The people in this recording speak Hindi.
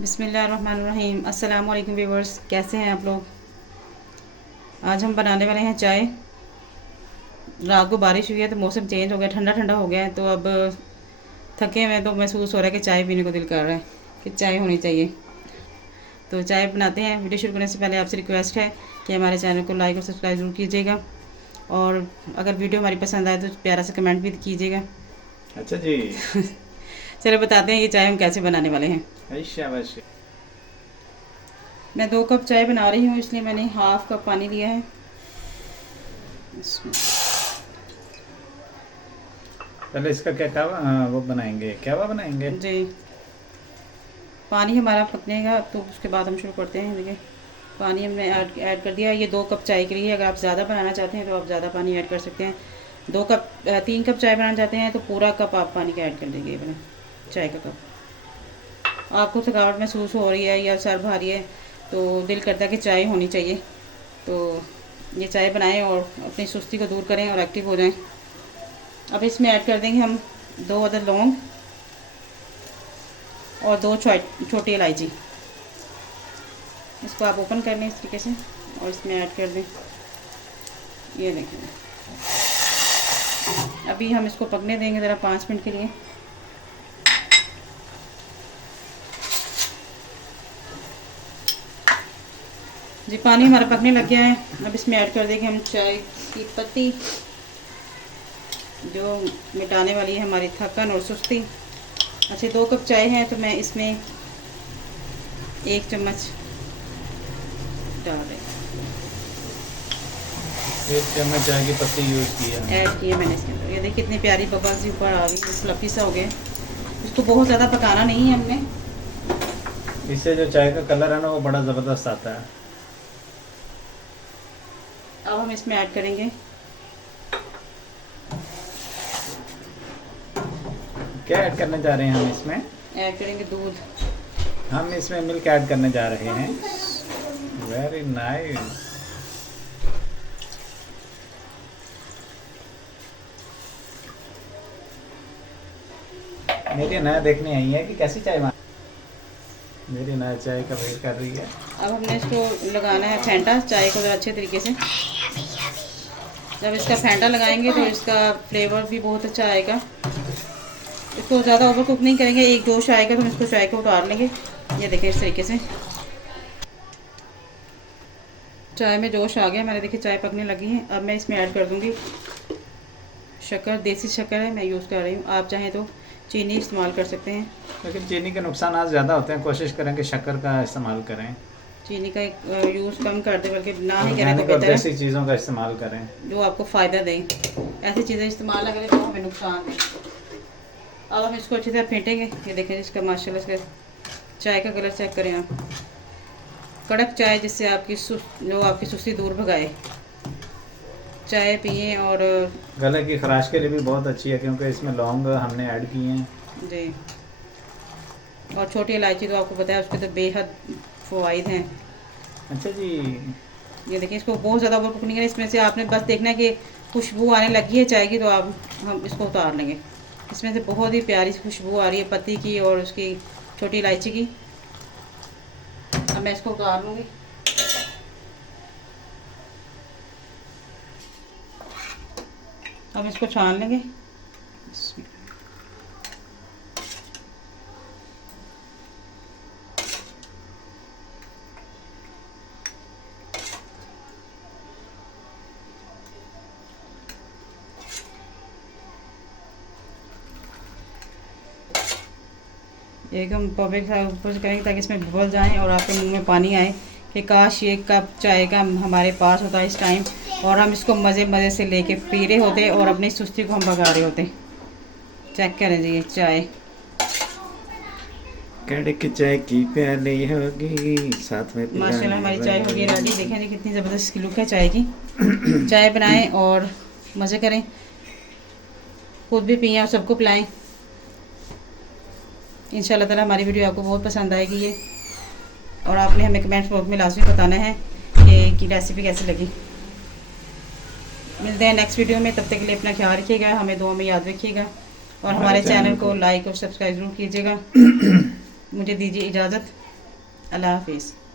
बिस्मिल्लाहिर्रहमानिर्रहीम। अस्सलाम वालेकुम व्यूवर्स, कैसे हैं आप लोग। आज हम बनाने वाले हैं चाय। रात को बारिश हुई है तो मौसम चेंज हो गया, ठंडा ठंडा हो गया है, तो अब थके हुए तो महसूस हो रहा है कि चाय पीने को दिल कर रहा है, कि चाय होनी चाहिए। तो चाय बनाते हैं। वीडियो शुरू करने से पहले आपसे रिक्वेस्ट है कि हमारे चैनल को लाइक और सब्सक्राइब जरूर कीजिएगा, और अगर वीडियो हमारी पसंद आए तो प्यारा सा कमेंट भी कीजिएगा। अच्छा जी। चलो बताते हैं ये चाय हम कैसे बनाने वाले हैं। शाबाश। मैं 2 कप चाय बना रही हूँ, इसलिए मैंने हाफ कप पानी लिया है। इसमें पहले इसका क्या कहवा वो बनाएंगे, कहवा बनाएंगे जी, पानी हमारा पकनेगा तो उसके बाद हम शुरू करते हैं। देखिए पानी हमने ऐड कर दिया। ये 2 कप चाय के लिए, अगर आप ज़्यादा बनाना चाहते हैं तो आप ज़्यादा पानी ऐड कर सकते हैं। 3 कप चाय बनाना चाहते हैं तो पूरा कप आप पानी का ऐड कर देंगे। अपने चाय का कप। आपको थकावट महसूस हो रही है या सर भारी है तो दिल करता है कि चाय होनी चाहिए, तो ये चाय बनाएं और अपनी सुस्ती को दूर करें और एक्टिव हो जाएं। अब इसमें ऐड कर देंगे हम 2 अदद लौंग और 2 छोटी इलायची। इसको आप ओपन कर लें इस तरीके से और इसमें ऐड कर दें। ये देखें, अभी हम इसको पकने देंगे ज़रा 5 मिनट के लिए। जी पानी हमारा पकने लग गया है। अब इसमें ऐड कर देंगे हम चाय की पत्ती, जो मिटाने वाली है हमारी थकन और सुस्ती। अच्छा 2 कप चाय है तो मैं इसमें 1 चम्मच डाल रही, 1 चम्मच चाय की पत्ती यूज़ किया, ऐड किए मैंने इसके अंदर। ये देखिए कितनी प्यारी बबल्स ऊपर आ गई, फ्लफी सा हो गया। इसको बहुत ज़्यादा पकाना नहीं है हमने। इससे जो चाय का कलर है ना वो बड़ा ज़बरदस्त आता है। अब हम इसमें ऐड करेंगे क्या ऐड करने जा रहे हैं हम इसमें? ऐड करेंगे दूध। हम इसमें मिल्क ऐड करने जा रहे हैं। Very nice. मेरी नया देखने आई है कि कैसी चाय बना, मेरी नया चाय का वेट कर रही है। अब हमने इसको लगाना है फेंटा चाय को अच्छे तरीके से। जब इसका फेंटा लगाएंगे तो इसका फ्लेवर भी बहुत अच्छा आएगा। इसको ज़्यादा ओवर कुक नहीं करेंगे, एक जोश आएगा तो हम इसको चाय को उतार लेंगे। ये देखें इस तरीके से चाय में जोश आ गया, मैंने देखिए चाय पकने लगी है। अब मैं इसमें ऐड कर दूंगी शक्कर। देसी शक्कर है मैं यूज़ कर रही हूँ, आप चाहें तो चीनी इस्तेमाल कर सकते हैं। लेकिन चीनी के नुकसान ज़्यादा होते हैं, कोशिश करें कि शक्कर का इस्तेमाल करें। चीनी का यूज़ कम कर दे, बल्कि ना ही करें तो ऑर्गेनिक और बेहतर है। देसी चीज़ों का इस्तेमाल करें जो आपको फ़ायदा दें, ऐसी चीज़ें इस्तेमाल करें जो हमें नुकसान दें। अब हम इसको अच्छी तरह फेंटेंगे। ये देखें इसका माशाल्लाह इसका चाय का कलर चेक करें आप। कड़क चाय जिससे आपकी सुस्ती दूर भगाए। चाय पिए और गले की खराश के लिए भी बहुत अच्छी है, क्योंकि इसमें लौंग हमने ऐड किए हैं जी, और छोटी इलायची तो आपको पता है उसके तो बेहद फ़वाइद हैं। अच्छा जी। ये देखिए इसको बहुत ज़्यादा ओवर कुक नहीं करना, इसमें से आपने बस देखना है कि खुशबू आने लगी है चाय की, तो आप हम इसको उतार लेंगे। इसमें से बहुत ही प्यारी सी खुशबू आ रही है पत्ती की और उसकी छोटी इलायची की। अब मैं इसको उतार लूँगी। अब इसको छान लेंगे। एकदम परफेक्ट ऊपर से करेंगे ताकि इसमें बबल जाएँ और आपके मुंह में पानी आए कि काश ये कप चाय का हमारे पास होता इस टाइम, और हम इसको मज़े मज़े से लेके पी रहे होते और अपनी सुस्ती को हम भगा रहे होते। चेक करें जी ये चाय कड़क चाय की प्याली होगी साथ में माशाल्लाह हमारी चाय हो गई रेडी। देखें जी कितनी ज़बरदस्त की लुक है चाय की। चाय बनाएं और मज़े करें, खुद भी पिएं और सबको पिलाएं। इंशाल्लाह ताला हमारी वीडियो आपको बहुत पसंद आएगी ये, और आपने हमें कमेंट बॉक्स में लाजमी बताना है कि रेसिपी कैसी लगी। मिलते हैं नेक्स्ट वीडियो में, तब तक के लिए अपना ख्याल रखिएगा, हमें दुआ में याद रखिएगा, और हमारे चैनल को लाइक और सब्सक्राइब जरूर कीजिएगा। मुझे दीजिए इजाज़त। अल्लाह हाफिज़।